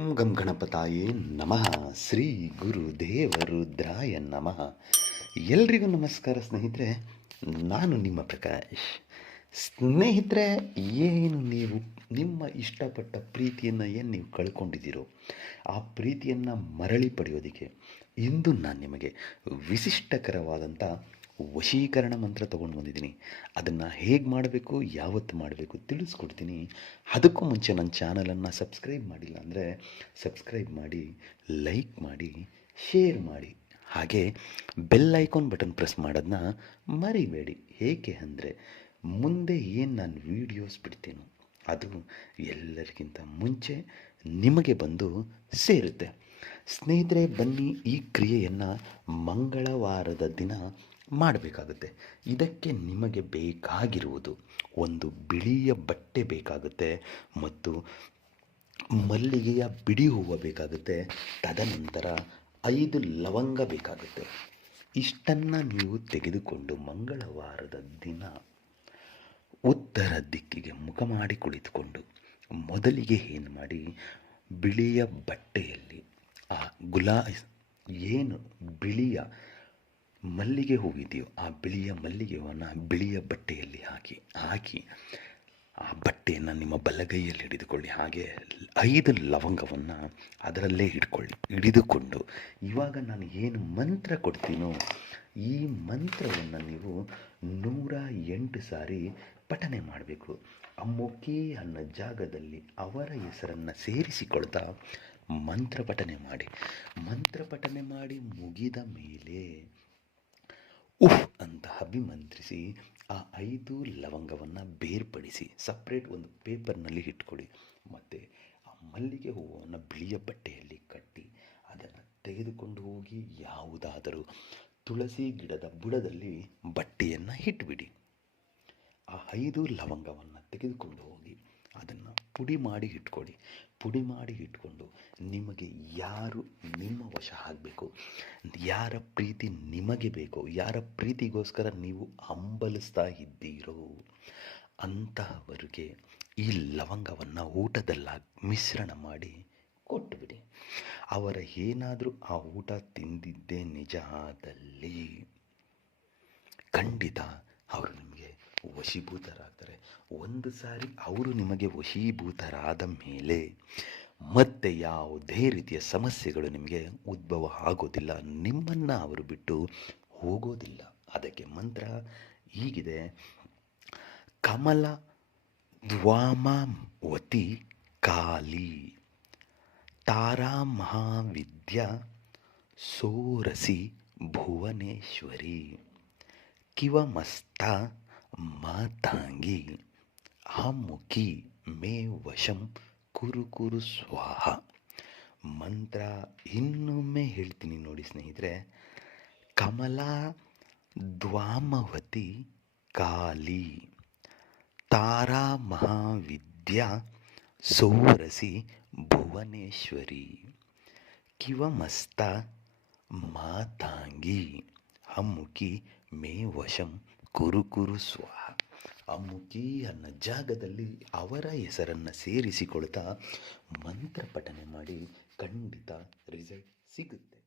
ಓಂ ಗಂ ಗಣಪತಾಯೇ ನಮಃ. ಶ್ರೀ ಗುರುದೇವರುದ್ರಾಯ ನಮಃ. ಎಲ್ರಿಗೂ ನಮಸ್ಕಾರ ಸ್ನೇಹಿತರೆ. ನಾನು ನಿಮ್ಮ ಪ್ರಕಾಶ್. ಸ್ನೇಹಿತರೆ, ಏನು ನೀವು ನಿಮ್ಮ ಇಷ್ಟಪಟ್ಟ ಪ್ರೀತಿಯನ್ನು ಏನು ನೀವು ಕಳ್ಕೊಂಡಿದ್ದೀರೋ ಆ ಪ್ರೀತಿಯನ್ನು ಮರಳಿ ಪಡೆಯೋದಕ್ಕೆ ಇಂದು ನಾನು ನಿಮಗೆ ವಿಶಿಷ್ಟಕರವಾದಂಥ ವಶೀಕರಣ ಮಂತ್ರ ತೊಗೊಂಡು ಬಂದಿದ್ದೀನಿ. ಅದನ್ನು ಹೇಗೆ ಮಾಡಬೇಕು, ಯಾವತ್ತು ಮಾಡಬೇಕು ತಿಳಿಸ್ಕೊಡ್ತೀನಿ. ಅದಕ್ಕೂ ಮುಂಚೆ ನನ್ನ ಚಾನಲನ್ನು ಸಬ್ಸ್ಕ್ರೈಬ್ ಮಾಡಿಲ್ಲ ಅಂದರೆ ಸಬ್ಸ್ಕ್ರೈಬ್ ಮಾಡಿ, ಲೈಕ್ ಮಾಡಿ, ಶೇರ್ ಮಾಡಿ, ಹಾಗೆ ಬೆಲ್ ಐಕಾನ್ ಬಟನ್ ಪ್ರೆಸ್ ಮಾಡೋದನ್ನ ಮರಿಬೇಡಿ. ಏಕೆ ಅಂದರೆ ಮುಂದೆ ಏನು ನಾನು ವೀಡಿಯೋಸ್ ಬಿಡ್ತೀನೋ ಅದು ಎಲ್ಲರಿಗಿಂತ ಮುಂಚೆ ನಿಮಗೆ ಬಂದು ಸೇರುತ್ತೆ. ಸ್ನೇಹಿತರೆ, ಬನ್ನಿ ಈ ಕ್ರಿಯೆಯನ್ನು ಮಂಗಳವಾರದ ದಿನ ಮಾಡಬೇಕಾಗುತ್ತೆ. ಇದಕ್ಕೆ ನಿಮಗೆ ಬೇಕಾಗಿರುವುದು ಒಂದು ಬಿಳಿಯ ಬಟ್ಟೆ ಬೇಕಾಗುತ್ತೆ ಮತ್ತು ಮಲ್ಲಿಗೆಯ ಬಿಡಿ ಹೂವು ಬೇಕಾಗುತ್ತೆ. ತದನಂತರ 5 ಲವಂಗ ಬೇಕಾಗುತ್ತೆ. ಇಷ್ಟನ್ನು ನೀವು ತೆಗೆದುಕೊಂಡು ಮಂಗಳವಾರದ ದಿನ ಉತ್ತರ ದಿಕ್ಕಿಗೆ ಮುಖ ಮಾಡಿ ಕುಳಿತುಕೊಂಡು ಮೊದಲಿಗೆ ಏನು ಮಾಡಿ, ಬಿಳಿಯ ಬಟ್ಟೆಯಲ್ಲಿ ಆ ಏನು ಬಿಳಿಯ ಮಲ್ಲಿಗೆ ಹೂವಿದೆಯೋ ಆ ಬಿಳಿಯ ಮಲ್ಲಿಗೆ ಹೂವನ್ನು ಬಿಳಿಯ ಬಟ್ಟೆಯಲ್ಲಿ ಹಾಕಿ ಆ ಬಟ್ಟೆಯನ್ನು ನಿಮ್ಮ ಬಲಗೈಯಲ್ಲಿ ಹಿಡಿದುಕೊಳ್ಳಿ. ಹಾಗೆ 5 ಲವಂಗವನ್ನು ಅದರಲ್ಲೇ ಹಿಡಿದುಕೊಂಡು ಇವಾಗ ನಾನು ಏನು ಮಂತ್ರ ಕೊಡ್ತೀನೋ ಈ ಮಂತ್ರವನ್ನು ನೀವು 108 ಸಾರಿ ಪಠನೆ ಮಾಡಬೇಕು. ಅಮ್ಮೋಕಿ ಅನ್ನೋ ಜಾಗದಲ್ಲಿ ಅವರ ಹೆಸರನ್ನು ಸೇರಿಸಿಕೊಳ್ತಾ ಮಂತ್ರ ಪಠನೆ ಮಾಡಿ ಮುಗಿದ ಮೇಲೆ ಉಫ್ ಅಂತ ಅಭಿಮಂತ್ರಿಸಿ ಆ 5 ಲವಂಗವನ್ನು ಬೇರ್ಪಡಿಸಿ ಸಪ್ರೇಟ್ ಒಂದು ಪೇಪರ್ನಲ್ಲಿ ಇಟ್ಕೊಳ್ಳಿ. ಮತ್ತು ಆ ಮಲ್ಲಿಗೆ ಹೂವನ್ನು ಬಿಳಿಯ ಬಟ್ಟೆಯಲ್ಲಿ ಕಟ್ಟಿ ಅದನ್ನು ತೆಗೆದುಕೊಂಡು ಹೋಗಿ ಯಾವುದಾದರೂ ತುಳಸಿ ಗಿಡದ ಬುಡದಲ್ಲಿ ಬಟ್ಟೆಯನ್ನು ಇಟ್ಬಿಡಿ. ಆ 5 ಲವಂಗವನ್ನು ತೆಗೆದುಕೊಂಡು ಹೋಗಿ ಅದನ್ನು ಪುಡಿ ಮಾಡಿ ಇಟ್ಕೊಂಡು ನಿಮಗೆ ಯಾರು ನಿಮ್ಮ ವಶ ಆಗಬೇಕು, ಯಾರ ಪ್ರೀತಿ ನಿಮಗೆ ಬೇಕೋ, ಯಾರ ಪ್ರೀತಿಗೋಸ್ಕರ ನೀವು ಹಂಬಲಿಸ್ತಾ ಇದ್ದೀರೋ ಅಂತಹವರಿಗೆ ಈ ಲವಂಗವನ್ನು ಊಟದಲ್ಲಿ ಮಿಶ್ರಣ ಮಾಡಿ ಕೊಟ್ಟುಬಿಡಿ. ಅವರ ಏನಾದರೂ ಆ ಊಟ ತಿಂದಿದ್ದೇ ನಿಜ ಆದಲ್ಲಿ ಖಂಡಿತ ಅವರು ನಿಮಗೆ ವಶೀಭೂತರಾಗ್ತಾರೆ. ಒಂದು ಸಾರಿ ಅವರು ನಿಮಗೆ ವಶೀಭೂತರಾದ ಮೇಲೆ ಮತ್ತೆ ಯಾವುದೇ ರೀತಿಯ ಸಮಸ್ಯೆಗಳು ನಿಮಗೆ ಉದ್ಭವ ಆಗೋದಿಲ್ಲ, ನಿಮ್ಮನ್ನು ಅವರು ಬಿಟ್ಟು ಹೋಗೋದಿಲ್ಲ. ಅದಕ್ಕೆ ಮಂತ್ರ ಹೀಗಿದೆ: ಕಮಲ ದ್ವಾಮಾವತಿ ಕಾಲಿ ತಾರಾ ಮಹಾವಿದ್ಯಾ ಸೋರಸಿ ಭುವನೇಶ್ವರಿ ಕಿವಮಸ್ತ ಮಾತಾಂಗಿ ಹಮ್ಮುಖಿ ಮೇ ವಶಂ ಕುರು ಸ್ವಾಹ. ಮಂತ್ರ ಇನ್ನೊಮ್ಮೆ ಹೇಳ್ತೀನಿ ನೋಡಿ ಸ್ನೇಹಿತರೆ. ಕಮಲಾ ದ್ವಾಮವತಿ ಕಾಲಿ ತಾರಾ ಮಹಾವಿದ್ಯಾ ಸೋರಸಿ ಭುವನೇಶ್ವರಿ ಕಿವಮಸ್ತ ಮಾತಾಂಗಿ ಹಮ್ಮುಖಿ ಮೇ ವಶಂ ಕುರು ಸ್ವಾಹ. ಅಮ್ಮುಖಿ ಅನ್ನೋ ಜಾಗದಲ್ಲಿ ಅವರ ಹೆಸರನ್ನು ಸೇರಿಸಿಕೊಳ್ತಾ ಮಂತ್ರ ಪಠನೆ ಮಾಡಿ ಖಂಡಿತ ರಿಸಲ್ಟ್ ಸಿಗುತ್ತೆ.